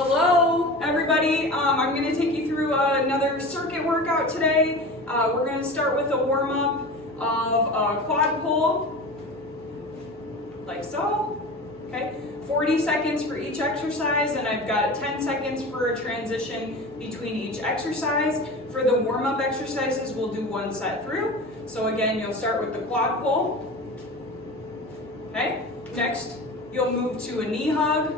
Hello, everybody. I'm going to take you through another circuit workout today. We're going to start with a warm-up of a quad pull, like so. Okay, 40 seconds for each exercise, and I've got 10 seconds for a transition between each exercise. For the warm-up exercises, we'll do one set through. So again, you'll start with the quad pull. Okay, next you'll move to a knee hug.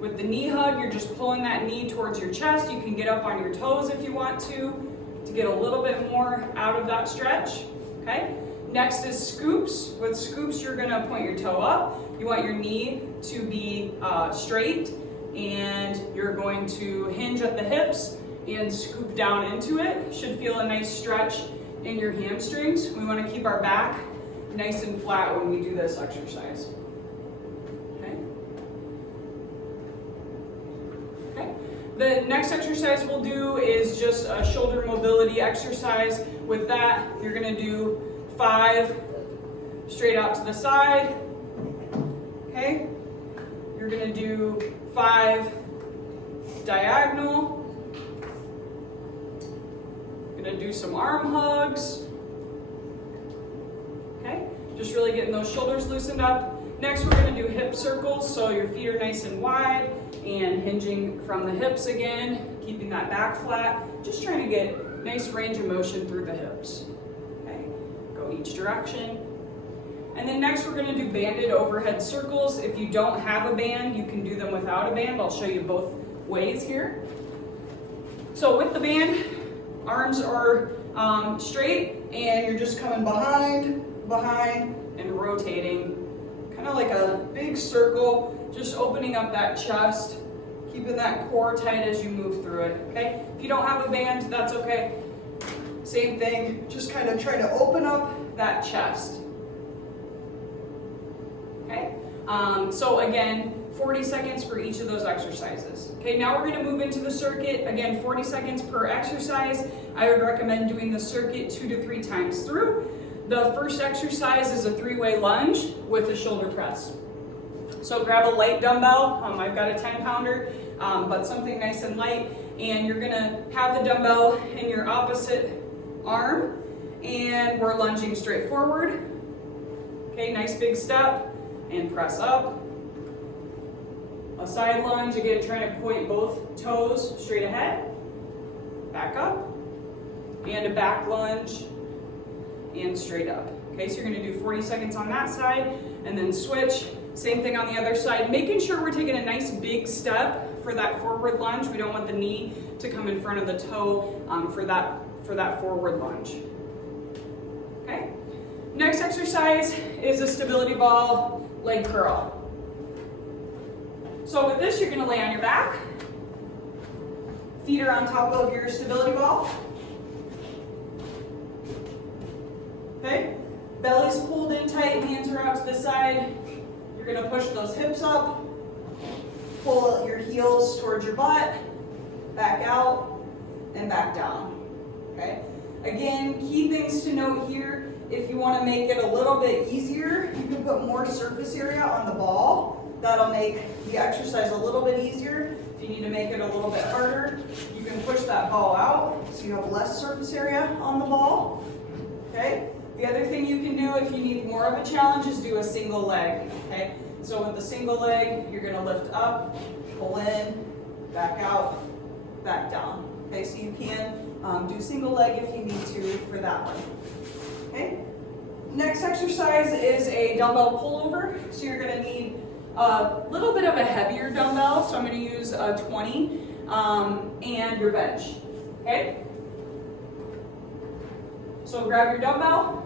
With the knee hug, you're just pulling that knee towards your chest. You can get up on your toes if you want to get a little bit more out of that stretch. Okay. Next is scoops. With scoops, you're gonna point your toe up. You want your knee to be straight, and you're going to hinge at the hips and scoop down into it. Should feel a nice stretch in your hamstrings. We want to keep our back nice and flat when we do this exercise. The next exercise we'll do is just a shoulder mobility exercise. With that, you're going to do 5 straight out to the side. Okay? You're going to do 5 diagonal. Going to do some arm hugs. Okay? Just really getting those shoulders loosened up. Next, we're going to do hip circles, so your feet are nice and wide and hinging from the hips again, keeping that back flat, just trying to get nice range of motion through the hips. Okay, go each direction. And then next, we're going to do banded overhead circles. If you don't have a band, you can do them without a band. I'll show you both ways here. So with the band, arms are straight, and you're just coming behind, and rotating. Kind of like a big circle, just opening up that chest, keeping that core tight as you move through it, okay? If you don't have a band, that's okay. Same thing, just kind of try to open up that chest. Okay? So again, 40 seconds for each of those exercises. Okay, now we're going to move into the circuit. Again, 40 seconds per exercise. I would recommend doing the circuit 2 to 3 times through. The first exercise is a 3-way lunge with a shoulder press. So grab a light dumbbell. I've got a 10-pounder, but something nice and light. And you're gonna have the dumbbell in your opposite arm, and we're lunging straight forward. Okay, nice big step, and press up. A side lunge, again, trying to point both toes straight ahead. Back up, and a back lunge, and straight up. Okay, so you're going to do 40 seconds on that side, and then switch. Same thing on the other side, making sure we're taking a nice big step for that forward lunge. We don't want the knee to come in front of the toe for that forward lunge. Okay. Next exercise is a stability ball leg curl. So with this, you're going to lay on your back. Feet are on top of your stability ball. Okay, belly's pulled in tight, hands are out to the side. You're gonna push those hips up, pull your heels towards your butt, back out, and back down, okay? Again, key things to note here, if you wanna make it a little bit easier, you can put more surface area on the ball. That'll make the exercise a little bit easier. If you need to make it a little bit harder, you can push that ball out so you have less surface area on the ball, okay? The other thing you can do if you need more of a challenge is do a single leg, okay? So with the single leg, you're gonna lift up, pull in, back out, back down. Okay, so you can do single leg if you need to for that one, okay? Next exercise is a dumbbell pullover. So you're gonna need a little bit of a heavier dumbbell. So I'm gonna use a 20 and your bench, okay? So grab your dumbbell,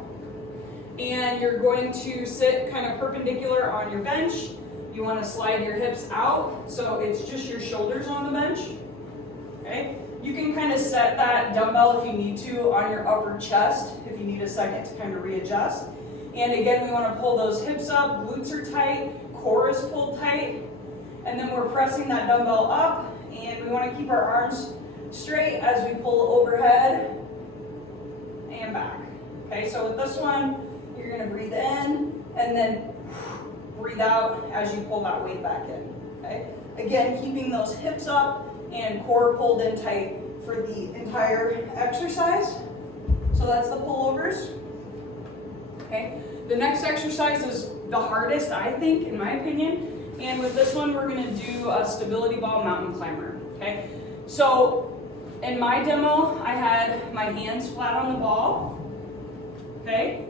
and you're going to sit kind of perpendicular on your bench. You want to slide your hips out, so it's just your shoulders on the bench. Okay? You can kind of set that dumbbell if you need to on your upper chest, if you need a second to kind of readjust. And again, we want to pull those hips up, glutes are tight, core is pulled tight, and then we're pressing that dumbbell up, and we want to keep our arms straight as we pull overhead and back. Okay, so with this one, you're going to breathe in and then breathe out as you pull that weight back in. Okay, Again, keeping those hips up and core pulled in tight for the entire exercise. So that's the pullovers. Okay. The next exercise is the hardest, I think, in my opinion. And with this one, we're gonna do a stability ball mountain climber, okay? So in my demo, I had my hands flat on the ball, okay?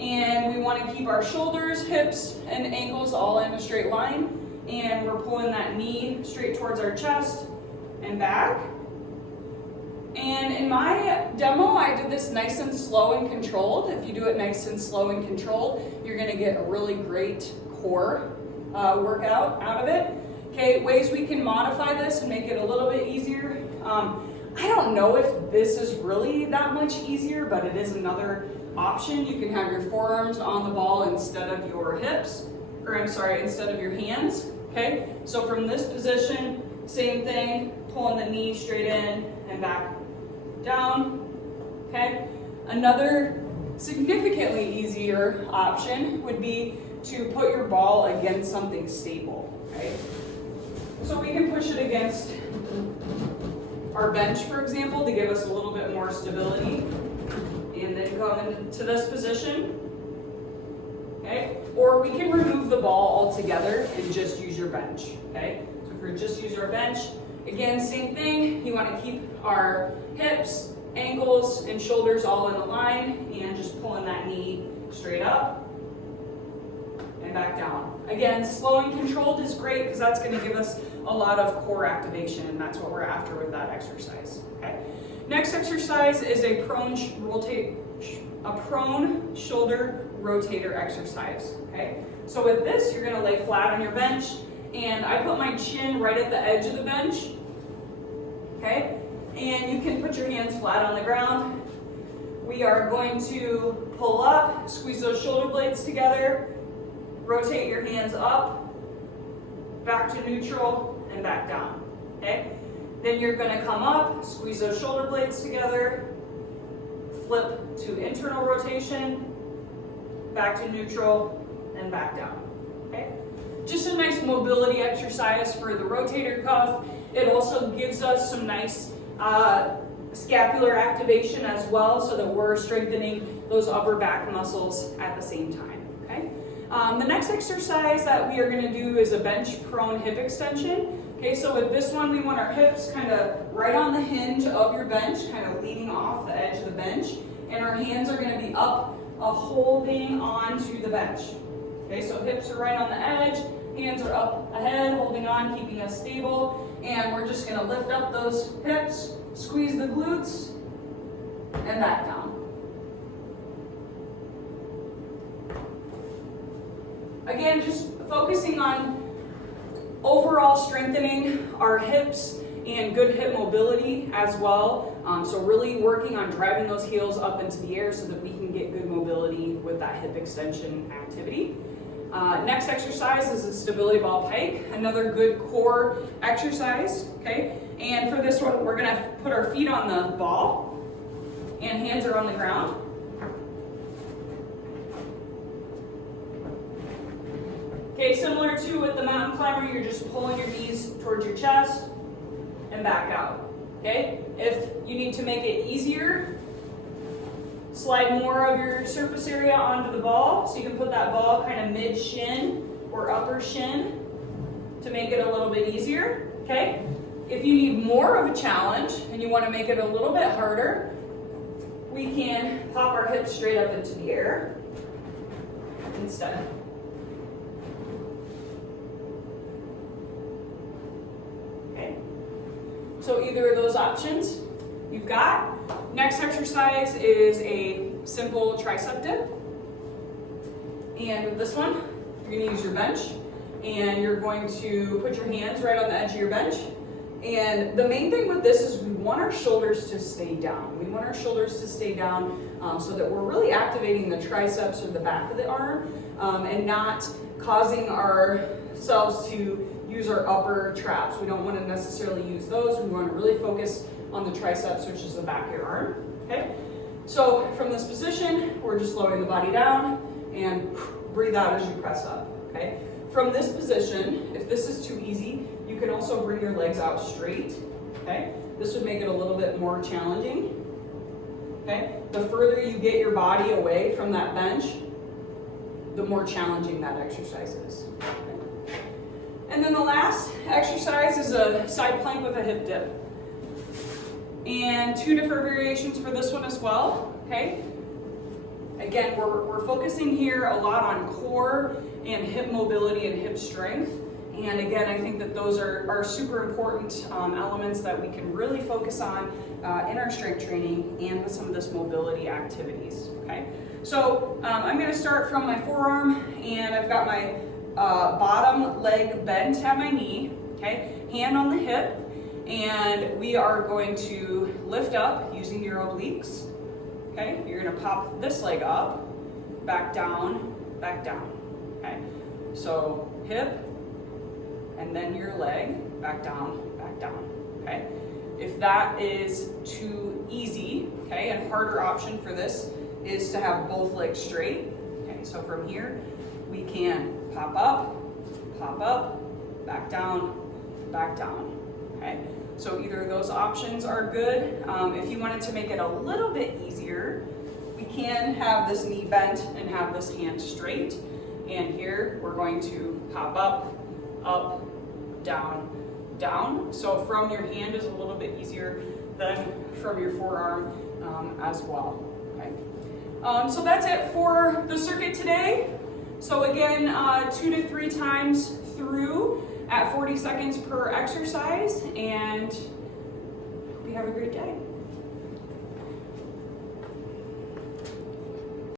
And we wanna keep our shoulders, hips, and ankles all in a straight line. And we're pulling that knee straight towards our chest and back. And in my demo, I did this nice and slow and controlled. If you do it nice and slow and controlled, you're gonna get a really great core workout out of it. Okay, ways we can modify this and make it a little bit easier. I don't know if this is really that much easier, but it is another option. You can have your forearms on the ball instead of your hips, or I'm sorry, instead of your hands. Okay, so from this position, same thing, pulling the knee straight in and back down. Okay, another significantly easier option would be to put your ball against something stable. Okay, so we can push it against our bench, for example, to give us a little bit more stability, and then come into this position. Okay, or we can remove the ball altogether and just use your bench. Okay, so if we just use our bench, again, same thing. You want to keep our hips, ankles, and shoulders all in a line, and just pulling that knee straight up and back down. Again, slow and controlled is great because that's going to give us a lot of core activation, and that's what we're after with that exercise. Okay. Next exercise is a prone shoulder rotator exercise. Okay. So with this, you're going to lay flat on your bench, and I put my chin right at the edge of the bench. Okay. And you can put your hands flat on the ground. We are going to pull up, squeeze those shoulder blades together, rotate your hands up, back to neutral, and back down. Okay. Then you're going to come up, squeeze those shoulder blades together, flip to internal rotation, back to neutral, and back down. Okay. Just a nice mobility exercise for the rotator cuff. It also gives us some nice scapular activation as well, so that we're strengthening those upper back muscles at the same time. Okay. The next exercise that we are going to do is a bench prone hip extension. Okay, so with this one, we want our hips kind of right on the hinge of your bench, kind of leaning off the edge of the bench, and our hands are going to be up, holding onto the bench. Okay, so hips are right on the edge, hands are up ahead, holding on, keeping us stable, and we're just going to lift up those hips, squeeze the glutes, and back down. Again, just focusing on overall strengthening our hips and good hip mobility as well. So really working on driving those heels up into the air so that we can get good mobility with that hip extension activity. Next exercise is a stability ball pike, another good core exercise. Okay, and for this one, we're gonna put our feet on the ball and hands are on the ground. Okay, similar to with the mountain climber, you're just pulling your knees towards your chest and back out. Okay, if you need to make it easier, slide more of your surface area onto the ball, so you can put that ball kind of mid-shin or upper shin to make it a little bit easier. Okay, if you need more of a challenge and you want to make it a little bit harder, we can pop our hips straight up into the air instead. So either of those options you've got. Next exercise is a simple tricep dip. And with this one, you're gonna use your bench and you're going to put your hands right on the edge of your bench. And the main thing with this is we want our shoulders to stay down. We want our shoulders to stay down so that we're really activating the triceps or the back of the arm and not causing ourselves to use our upper traps. We don't want to necessarily use those. We want to really focus on the triceps, which is the back of your arm. Okay. So from this position, we're just lowering the body down and breathe out as you press up. Okay. From this position, if this is too easy, you can also bring your legs out straight, okay? This would make it a little bit more challenging, okay? The further you get your body away from that bench, the more challenging that exercise is. Okay? And then the last exercise is a side plank with a hip dip. And 2 different variations for this one as well, okay? Again, we're focusing here a lot on core and hip mobility and hip strength. And again, I think that those are super important elements that we can really focus on in our strength training and with some of this mobility activities, okay? So I'm gonna start from my forearm, and I've got my bottom leg bent at my knee, okay? Hand on the hip, and we are going to lift up using your obliques, okay? You're gonna pop this leg up, back down, okay? So hip, and then your leg, back down, okay? If that is too easy, okay, and harder option for this is to have both legs straight, okay? So from here, we can pop up, back down, okay? So either of those options are good. If you wanted to make it a little bit easier, we can have this knee bent and have this hand straight. And here we're going to pop up, down. So from your hand is a little bit easier than from your forearm as well. Okay. So that's it for the circuit today. So again, 2 to 3 times through at 40 seconds per exercise, and we have a great day.